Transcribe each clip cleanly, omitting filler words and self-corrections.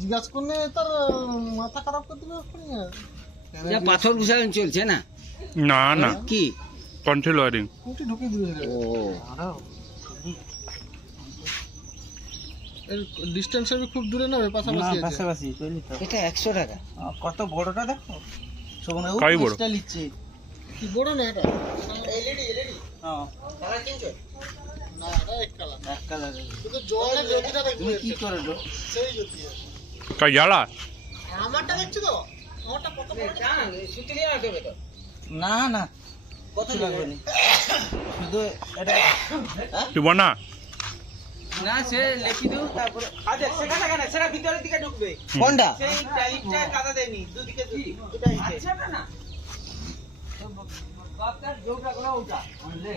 জিজ্ঞাসা করলে তার মাথা খারাপ করে দিবে। পাথর বুঝানো চলছে না? না না, কি কন্ট্রোল ওয়ারিং ঢুকিয়ে দিবে। ডিস্টেন্স খুব দূরে না, পাশাপাশি পাশাপাশি। এটা 100 টাকা। কত বড়টা দেখো, কাই বড় নিচ্ছে। কি বড় না এটা? LED LED. হ্যাঁ, কালার চেঞ্জ হয় না, এটা এক কালার। এক কালার। শুধু জলে জ্যোতিটা দেখবে। তুমি কি করে দো? সেই জ্যোতি। কাই জালা আমারটা দেখছো তো? আমারটা কত বড়? জান সুতি নিয়ে আসবে তো। না না, কত লাগবে না, শুধু এটা দিব না। না সে লেখি দাও, তারপরে আচ্ছা সেটা ভিতরের দিকে ঢুকবে। কোনটা? সেই টাইপটা কাটা দেয়নি, দুদিকে দুটো হিসে। আচ্ছা না, বাপটা যোগটা করা ওটা আনলে।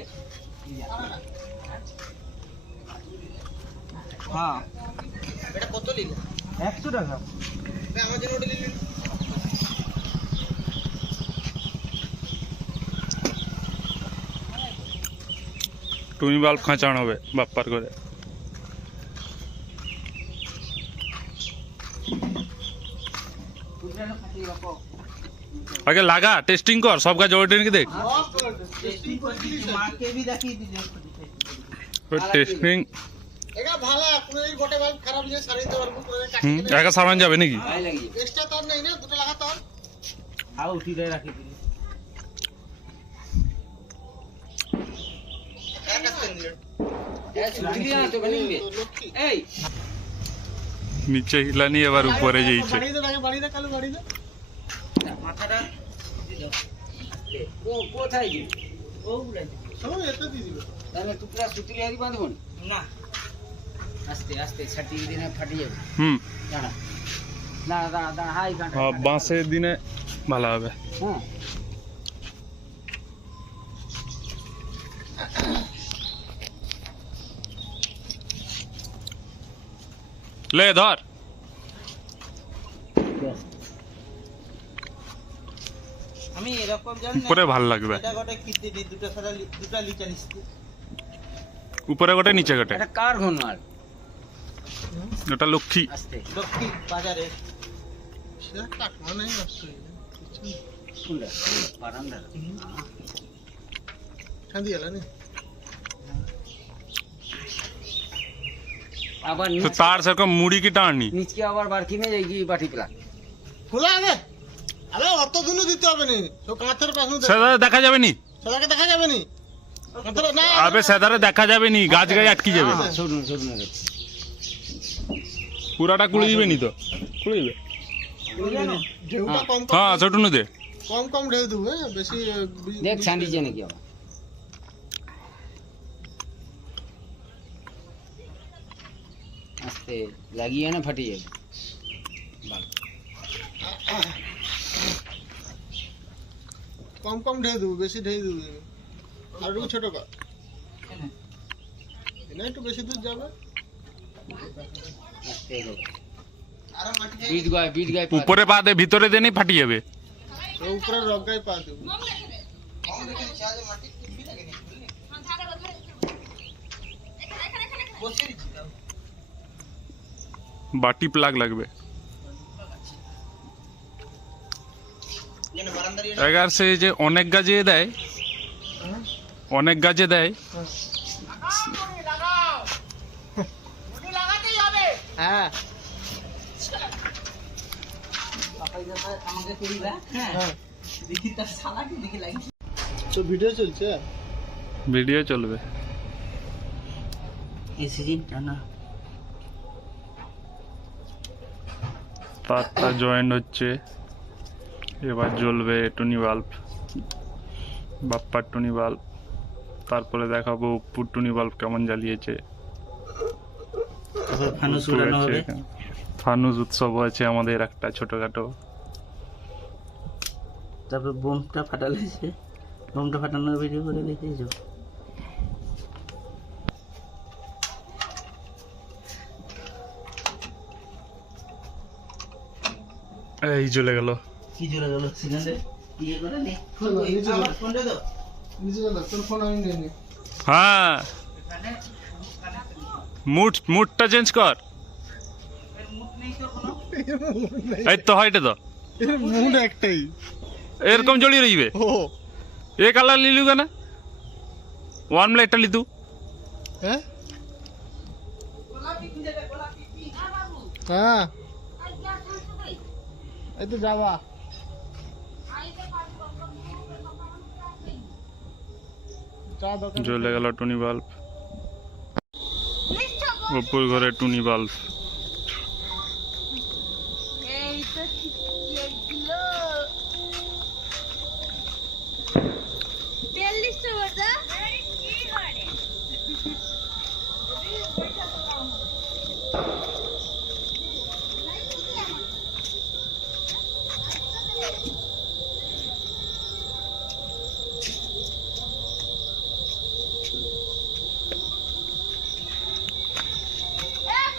হ্যাঁ, এটা কত নিল? 100 টাকা। আমার জন্য ওটা নিলি। টুনি বাল্ব খাঁচানো হবে বাপ্পার করে। আগে লাগা, টেস্টিং কর, সব গাছ ওইটা নাকি দেখ। টেস্টিং করে দিছি, মাকে भी দেখিয়ে দিলে। টেস্টিং এটা ভালো, কোনো এই গোটে বাল্ব খারাপ হয়ে সারিয়ে দিতে পারবো। পুরো কাটি একা সারান যাবে নাকি? ভাই লাগি। এক্সট্রা তার নেই না, দুটো লাগা তার। আও উঠিয়ে রাখি দিলি। এক কাজ করে নিলেন। এ সুতি নিয়ে আসবে নিবে। লক্ষ্মী। এই নিচে হিলানি, এবার উপরে যেইছে। বাড়িয়ে দে, আগে বাড়িয়ে দে, কালু বাড়িয়ে দে। মাথাটা দিয়ে দাও। ও কোথায় গেল? ও বলে সব এতে দিয়ে দিবে। তাহলে টুকরা সুতি লিয়ে বাঁধবো না? না, আস্তে আস্তে ছাটিয়ে দিনে ফাটি যাবে। হুম, দাঁড়া দাঁড়া দাঁড়া হাই কাটা। বাঁশের দিনে ভালো হবে। হ্যাঁ লে ধর। আমি এরকম জানি না। উপরে ভাল লাগবে, এটা গোটে কিতে দি, দুটা লিচা নিছি। উপরে গোটে নিচে গোটে। এটা কার ঘন মাল? ওটা লক্ষ্মী। আস্তে লক্ষ্মী বাজারে। সেটা কাটমা নাই, নষ্ট হয়ে যাবে। কোনটা? বারান্দা। খাঁদি এলা নে। আবার তো তার সেরকম মুড়ি কি টাননি? নিচকে আবার বার কিনে যাই কি বাটি পেলা। খোলা আগে। আরে অত দিনও দিতে হবে নি। তো কাঁথের পাশে দে। সেদারে দেখা যাবে নি, সদাকে দেখা যাবে নি। কাঁথের না। আবে সেদারে দেখা যাবে নি, গাছ গায়ে আটকি যাবে। ছোটুন ছোটুন পুরাটা কুড়ি দিবে নি তো? কুড়ি দিবে। ঢেউটা কম কম। হ্যাঁ, ছোটুন দে। কম কম ঢেউ দেবো, বেশি। দেখ ছান্ডিছে নাকি আবার। আস্তে লাগিয়ে না ফাটি যাবে। ভালো। কম কম ঢেউ দেবো, বেশি ঢেউ দেবো। আর একটু ছোট কর। না একটু বেশি দূর যাবে। আস্তে হোক। আর মাটি বিট গায় উপরে পা দে, ভিতরে দে, নেই ফাটি যাবে। উপরে রগায় পা দেবো। বাটি প্লাগ লাগবে। এগার সে যে অনেক গাছে দেয়, অনেক গাছে দেয়। হ্যাঁ আমাকে করি না। হ্যাঁ, হ্যাঁ। দেখি তার শালাকে দেখি লাগি। তো ভিডিও চলছে। ভিডিও চলবে। এই সিজনটা না, তারটা জয়েন্ট হচ্ছে, এবার জ্বলবে টুনি বাল্ব, বাপ্পার টুনি বাল্ব। তারপরে দেখাবো উপর টুনি বাল্ব কেমন জ্বালিয়েছে। তারপর ফানুস উপর উড়ানো আছে হবে। এখানে। ফানুস উৎসব আছে আমাদের একটা ছোটখাটো। তারপর বোমটা ফাটালে সে বোমটা ফাটানোর ভিডিও করে দেখিয়েছো। এই জ্বলে গেল। কি জোরে গেল সিলিন্ডার ইয়ে করে নি। নিচে আমার ফোনটা দাও। নিচে চলে, তোর ফোন আমি নিয়ে নি। হ্যাঁ, মুডটা চেঞ্জ কর। নেই তো কোনো। এই তো হয়টা তো এর মুড একটাই। এরকম জড়িয়ে রইবে ও এ কালার লিলু কেন ওয়ান মিলে একটা লিতু হ্যাঁ গোলাপি কিনে দে, গোলাপি। হ্যাঁ এই তো যাবা চা দোকান জ্বলে গেল টুনি বাল্ব উপর ঘরে টুনি বাল্ব এই তো এইগুলো 43 টাকা কি করে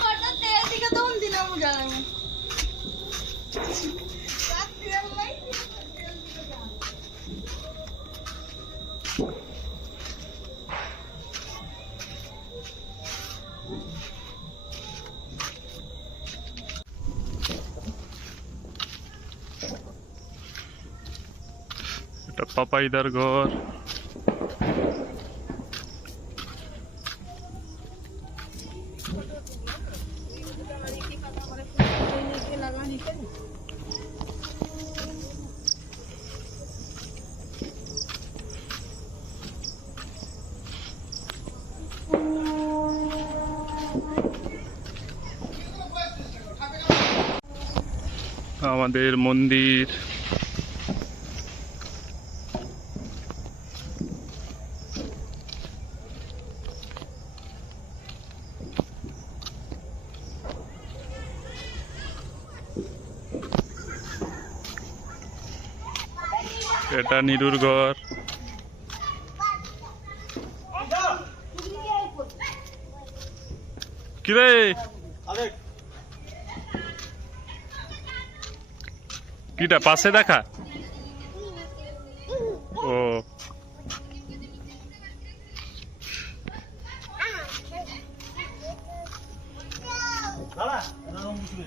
কটা তেল দিকে দম দিলাম জানো এটা পাপাইদার ঘর আমাদের মন্দির এটা নিরুর ঘর কিরে আরে কিটা পাশে দেখা ও দাঁড়া এরকম বুঝবে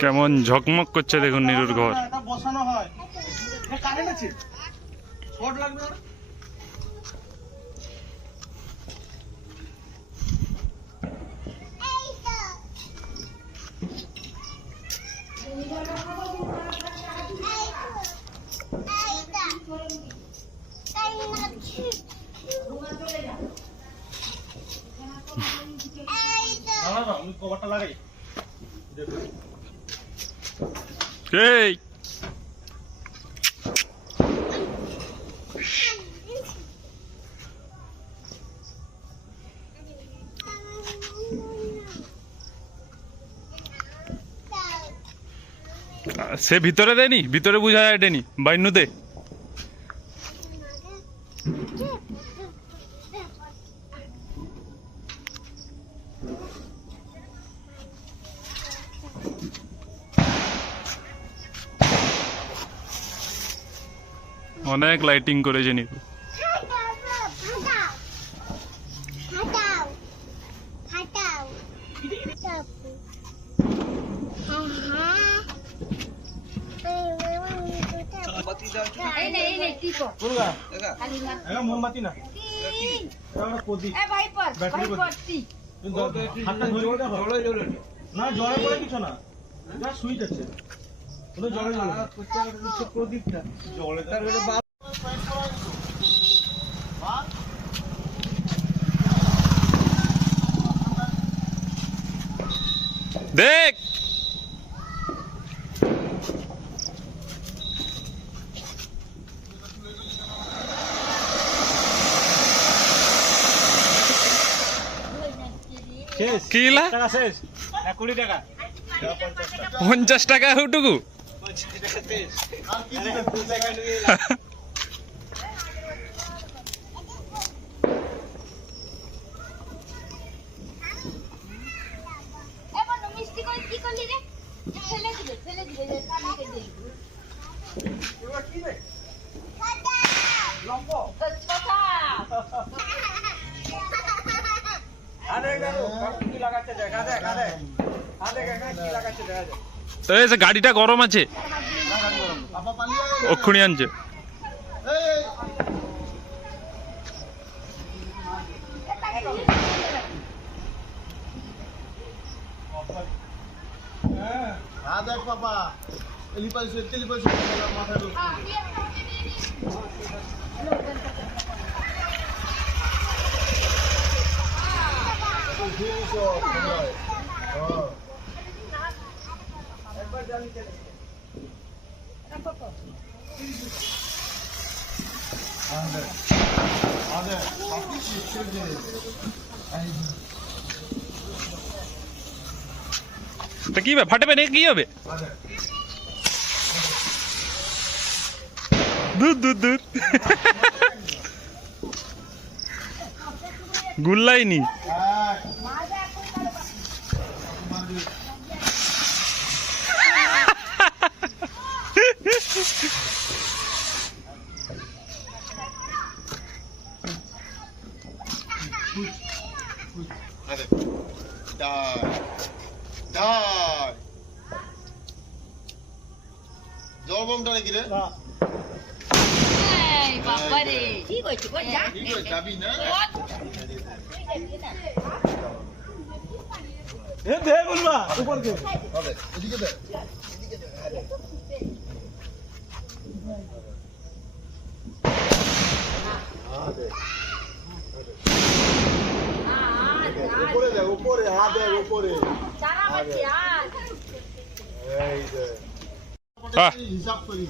কেমন ঝকমক করছে দেখুন নিরুর ঘর এটা বসানো হয় কারেন্ট আছে শর্ট লাগবে না না না আমি কভারটা লাগাই এই সে ভিতরে দেয়নি ভিতরে বুঝা যায় দেনি বাইনুতে অনেক লাইটিং করেছে নিকু এই নে টিপো দুর্গা খালি না এটা মোমবাতি না এটা একটা প্রদীপ এ ভাইপার ব্যাটারি ভাইপার টি হাতটা ধরে দেখো না জলে পড়ে কিছু না এটা সুইচ আছে ওটা জলে জলে প্রদীপটা জলে তারপরে দেখ শেষ কিলা টাকা শেষ 20 টাকা 50 টাকা ওটুকু আর কি দিবেন 2 সেকেন্ড এ বন্ধু মিষ্টি করে কি করলি রে ফেলে দিবে যে কানাকে দিয়ে এবার কি রে লম্ব কথা আরে গেল কি লাগাচ্ছে দেখা এই যে গাড়িটা গরম আছে অক্ষুনি আনছে হ্যাঁ দেখ পাপা তেলি পয়সা মাথায় তা কি হবে ফাটবে নাকি কি হবে দুধ দুধ দুধ গুল্লাইনি জল বমটা নাকি রে এই বাবা রে ঠিক হইছে কই যা যাবি না এ দে বলবা উপর কে হবে এদিকে দে উপরে দে উপরে হাত দে উপরে সারা বাচ্চা এই দে হ্যাঁ হিসাব করি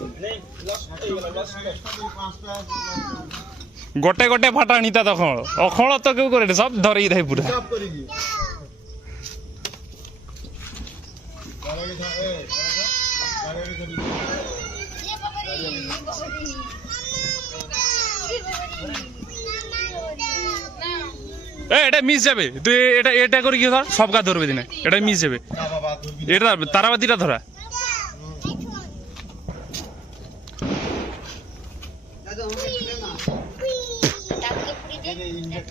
গোটে গোটে ফাটা নিতা তখন অখল তো কেউ করে সব ধরেই দেয় পুরা হিসাব করি কি দাঁড়াগে থাক দাঁড়াগে থাক এ বাবা রে এ বাবা রে এ এটা মিস যাবে তুই এটা এটা করে কি ধর সব গাছ ধরবে দিনে এটা মিস যাবে না বাবা ধরবি এটা তারাবাতিটা ধরা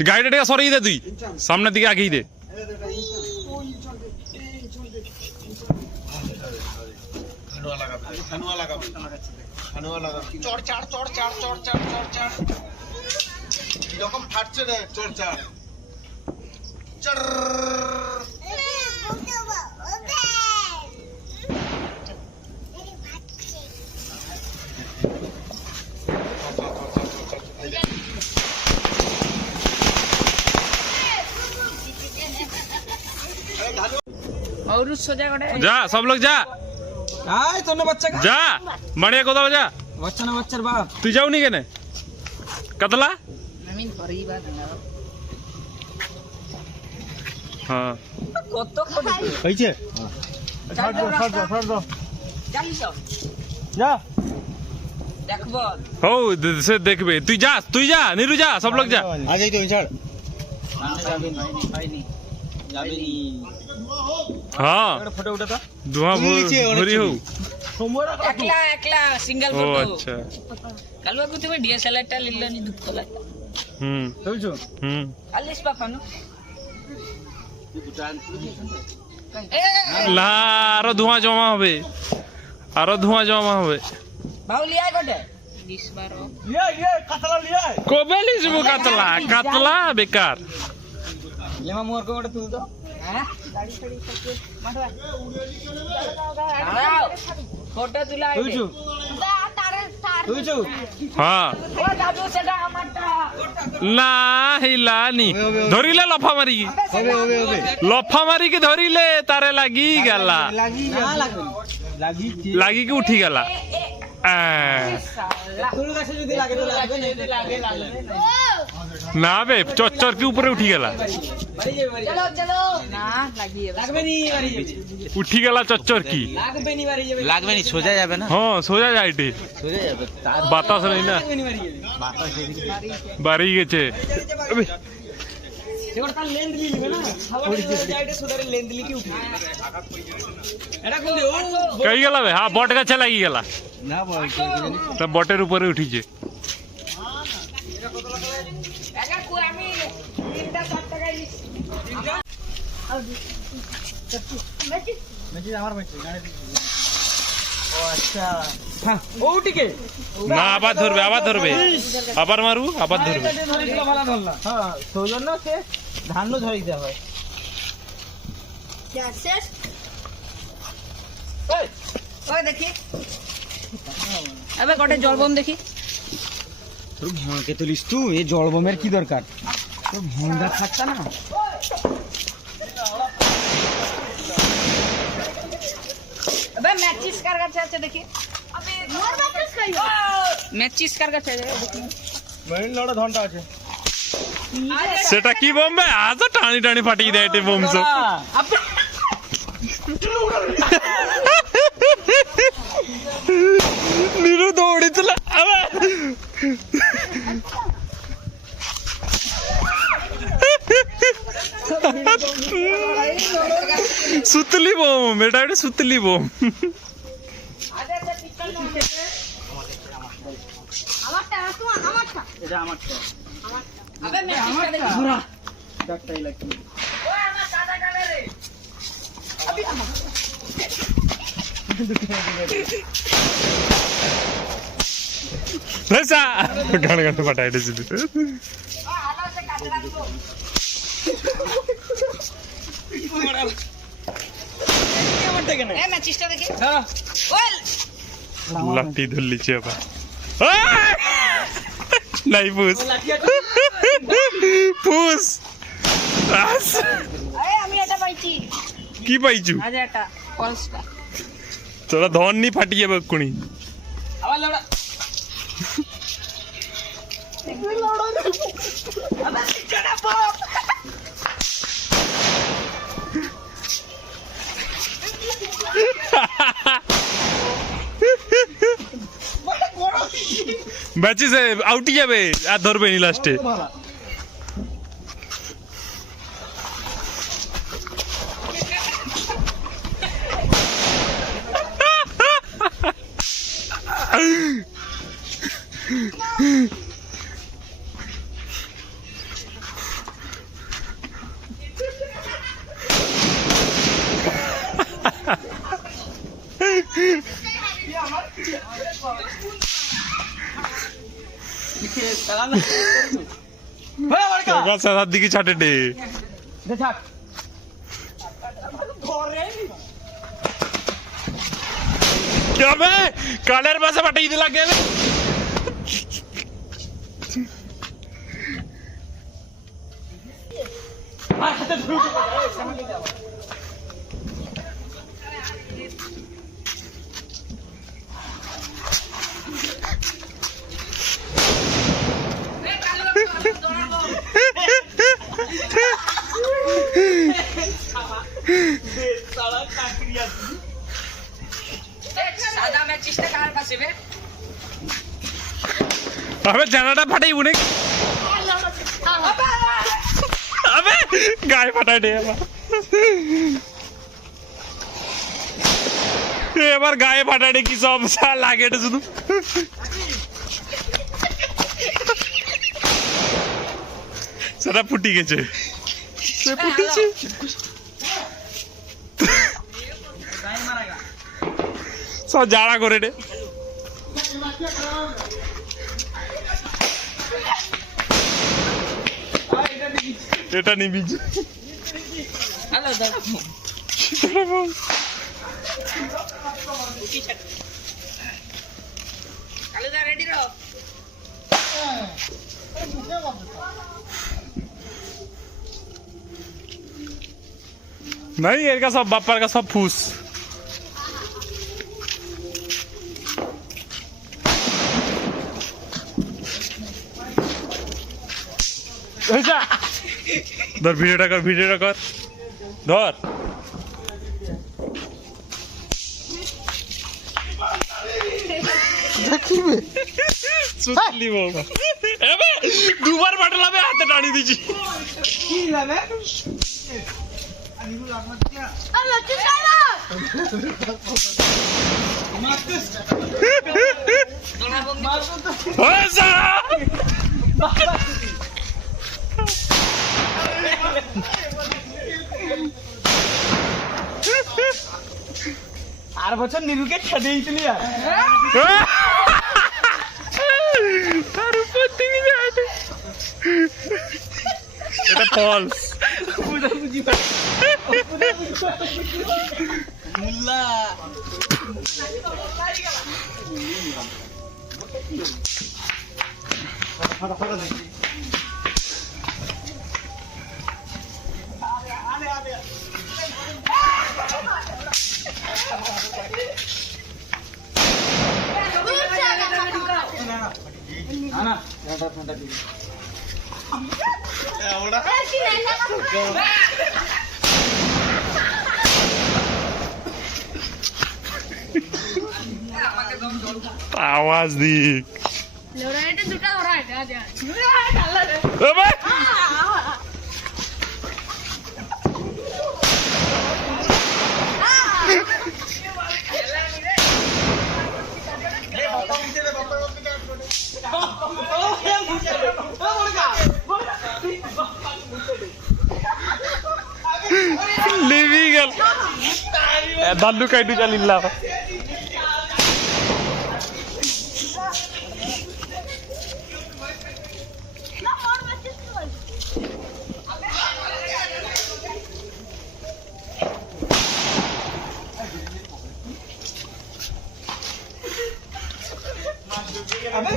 গাড়িটা টেকা সরিয়ে দে তুই সামনের দিকে আগেই দে খানুয়া লাগাবে খানুয়া লাগাবে খানুয়া লাগাবে চড় চাড় চড় চাড় চড় চাড় চড় চাড় এরকম ফাটছে রে চড় চাড় চড় और सोजा गडे যা সব লোক যা আয় তোনে বাচ্চা যা মারিয়া কোথাও যা বাচ্চা না বাচ্চার বাপ তুই যাওনি কেনে কাতলা আমি করিবা না হ্যাঁ কত কোটি হইছে ছাড় দাও ছাড় দাও ছাড় দাও চালিস যা দেখবো হো সে দেখবে তুই যা নিরু যা সব লোক যা আজ এই তো ছাড় হয়নি যাবেনি হ্যাঁ ফটো উঠাতা ধোঁয়া ভরি হোক একলা একলা সিঙ্গেল ও ফটো আচ্ছা কালুয়া কো তুমি ডিএসএলআর টা লিলনি দুঃখ লাগা হুম বুঝছো হুম আলিস পাপানো না আরো ধোঁয়া জমা হবে বাউলিয়া গডে 20 লিয়া কাতলা লিয়া কবে লিসবো কাতলা বেকার লেমা মোর কো ওটা তুল তো হ্যাঁ গাড়ি ছাড়ি সব মাঠা দাঁড়াও ফটো তুলা বুঝছো বুঝছো হ্যাঁ ও দাদু সেটা আমারটা না হিলানি ধরিলে লফা মারিকি হবে হবে হবে লফা মারিকি ধরিলে তারে লাগি গেলা লাগি না লাগি লাগিকি উঠি গেলা তোর কাছে যদি লাগে তো লাগবে না না বে চচ্চর কি উপরে উঠি গেলা চলো চলো না লাগিয়ে লাগবে নি মারি যাবে উঠি গেলা চচ্চর কি লাগবে নি মারি যাবে লাগবে নি সোজা যাবে না হ্যাঁ সোজা যাইটে সোজা যাবে বাতাস নেই না লাগবে নি মারি যাবে বাড়ি গেছে এবার তার লেন্থ লিখবে না খাবার যাইতে সুদারে লেন্থ লিখি উঠে এটা কোন ও কই গেলা বে হ্যাঁ বট গাছে লাগি গেলা না বল তা বটের উপরে উঠিছে একা কো আমি 3টা 4 টাকা ও আচ্ছা হ্যাঁ ওটিকে না আবার ধরবে আবার মারু আবার ধরবে হ্যাঁ সৌজন্য সে ধান্য ধরে দিতে হয় শেষ ওই দেখি এবার কটে জলবম দেখি তোর ভোঁকে তুলিস তুই এই জলবমের কি দরকার তোর ভোঁটা থাকতা না अबे मैचिस कर का আছে দেখি अबे मोर मैचिस খাইও ম্যাচিস কার কাছে দেখি মেইন লড়া ঘন্টা আছে সেটা কি বোম ভাই আজ টানি টানি ফাটিয়ে দেয় এটা বোম সব নিরু দৌড়েছিল আবার সুতলি বোম এটা একটা সুতলি বোম আমারটা আমারটা এটা আমারটা अबे मैचिस দেখি পুরা ডাক্তারই লাগছে ওই আমার দাদা গালে রে ऐसा गाने गाने पटाए दे सीधे हालो से काट राखो আমারটা কেন ए मैचिसটা দেখি হ্যাঁ ওই लाठी धुल लीजिए अब नहीं पूछ पूछ আরে আমি এটা পাইছি की पाइचू আজ এটা কলসটা তোরা ধন নি ফাটিয়ে বেকুনি আবার লড়া अबे चढ़ा बाप ব্যাচে সে আউটি যাবে আর ধরবে নি লাস্টে সাদার দিকে ছাটে ডে দেখাক কি হবে কালের পাশে পাঠিয়ে দিলা গেলে সাদা ম্যাচিসটা কার কাছে বে আবে জানাটা ফাটাই উনি আবে গায়ে ফাটাই দে এবার গায়ে ফাটাই দে কি সব লাগে এটা শুধু সেটা ফুটি গেছে সে ফুটিছে সব জাড়া করে রে এটা নিবি হ্যালো দাদা কালুদা রেডি রো नहीं एयर का सब बापर का सब फूस धर भिडियोटा कर धर सुतली बाबा एबे দুবার বাটলাবে হাতে টানি দিছি কি লাগে আরে চিকালা ওই সারা আর বছর নিরুকে ছেড়ে দিলি আর তার উপর থেকে যায়। এটা ফলস। মুল্লা আওয়াজ দিক। লড়াইটা দুটো ওরা এটা যা লিভি গেল দাদু কাইটু চালিল্লা। না মার বাচ্চা তুই अबे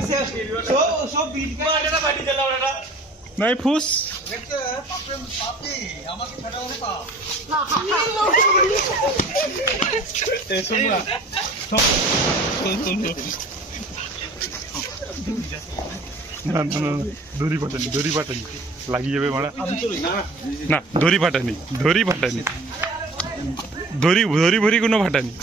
सो बीट का मारना पार्टी चला रहा নাই ফুস। দেখতে পাপি আমাকে ফেটাও না পা না না না দড়ি পাটানি লাগিয়ে যাবে মারা। না দড়ি পাটানি দড়ি ভরি কোনো ফাটানি।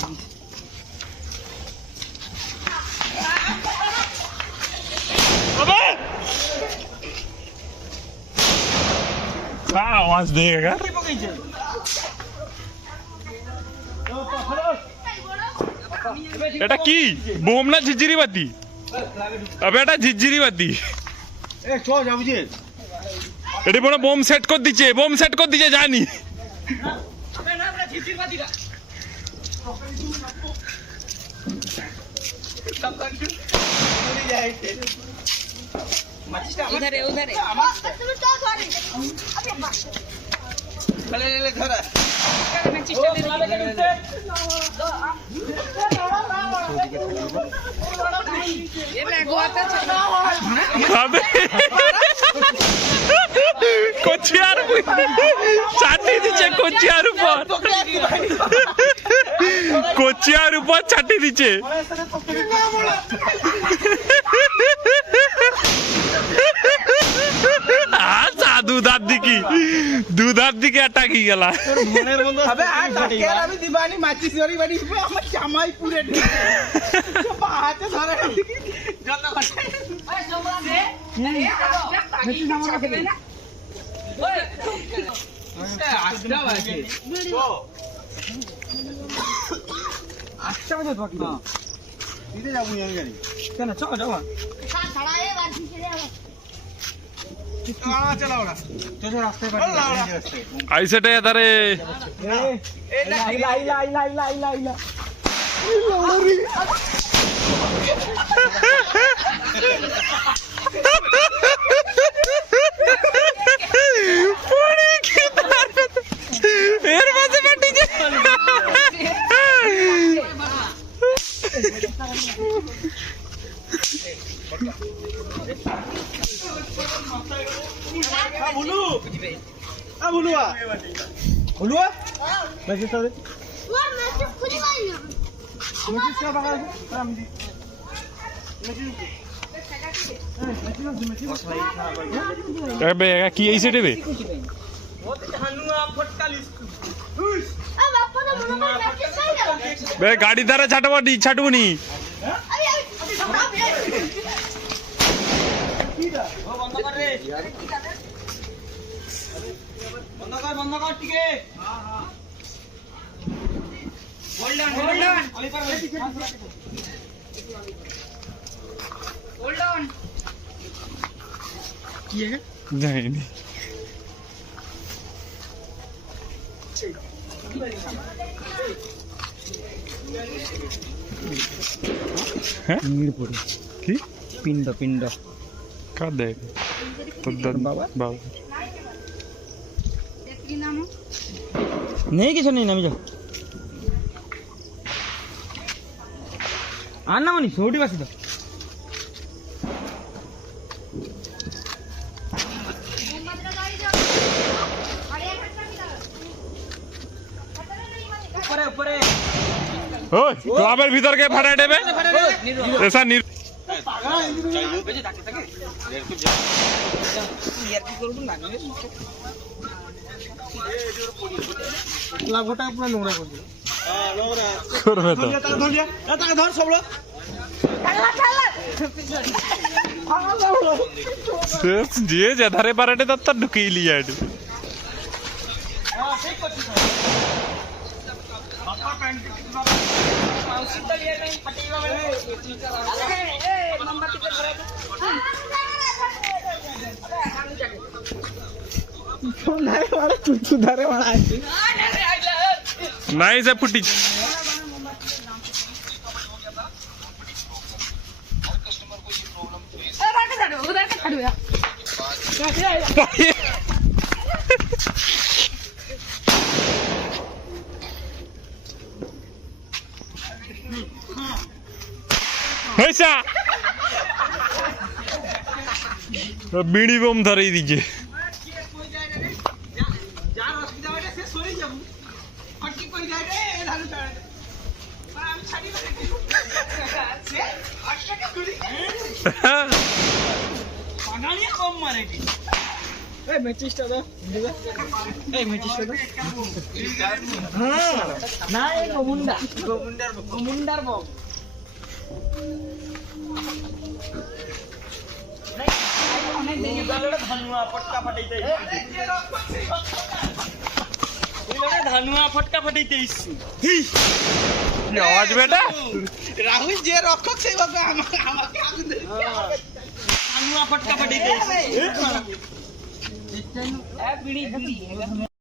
আওয়াজ দেगा এটা কি বোম না ঝিরঝিরি বাতি? আবে এটা ঝিরঝিরি বাতি। এ চ যাবি যে এটা বড় বোম সেট করে দিচ্ছে জানি। अबे ना अपना चिचिर बाती का सब कंफ्यूज नहीं जाए मचिस्टा उधर है তুমি তো ধরে আবে বাস ले घर मचिस्टा दे ये लगवाता चला আবে কোচিয়ার চাটি দিচ্ছে কোচিয়ার উপর চাটি দিচ্ছে। দুধার দিকে আটাকি গেলা। अबे आज डकेर अभी दीवानी माचिस वाली बड़ी আমার জামাই পুরে বাহাতে ধরে যত কথা ওই সোমা দে বেশি জামা রাখবে না ওই আস্তা বাজে আস্তা বাজে বাকি না দিতে যাবো আমি গাড়ি কেন চল যাও ছাড়াই বার দিছে রে চলা ওরা চল রাস্তায় পারি রাস্তায় আইসেটে এদারে এই লাই এর মাঝে পাটি যে বুলুয়া মেসেজ করে ওর মেসেজ খুলি মারি না মেসেজ কা বাগা আমি দি এবে কি আইসেটে বে ও তো হানুয়া ফটকা লিস্ট আ বাপ্পা তো মনে করে মেসেজ পাই না বে গাড়ি দ্বারা ছাটবনি আরে ও বন্ধ কর রে বন্ধ কর টিকে হোল্ড অন অলি पर होल्ड ऑन ये है যাইনি হ্যাঁ কি পিণ্ড পিণ্ড কার দেখ তোর বাবা? বাবা নেই কিছু নেই নামি যাও আর না মানি সৌটি বাসি তো উপরে উপরে ওই ক্লাবের ভিতর কে ফাটাই দেবে এসা নির লাগোটা পুরো নোংরা করে দিল করবে তো তাকে ধর সব লোক যে যেধারে পারাটে তার ঢুকিয়ে লিয়া এটি ধারে মারা আছে নাই সে ফুটি হয়েছা বিড়ি বোম ধরেই দিচ্ছে যার অসুবিধা হয় সে সরে যাবো আর কি কই যায় রে ধান ছাড়ে আমি ছাড়ি না সে আটটাকে ঘুরি পাগানি কম মারে কি এই মেচিসটা দাও এই মেচিসটা দাও হ্যাঁ না এই গোমুন্ডার বম ধানুয়া ফটকা ফাটাইতে আওয়াজ বেটা রাহুল যে রক্ষক সেই ভাবে আমাকে আগুন ধানুয়া ফটকা ফাটাইতে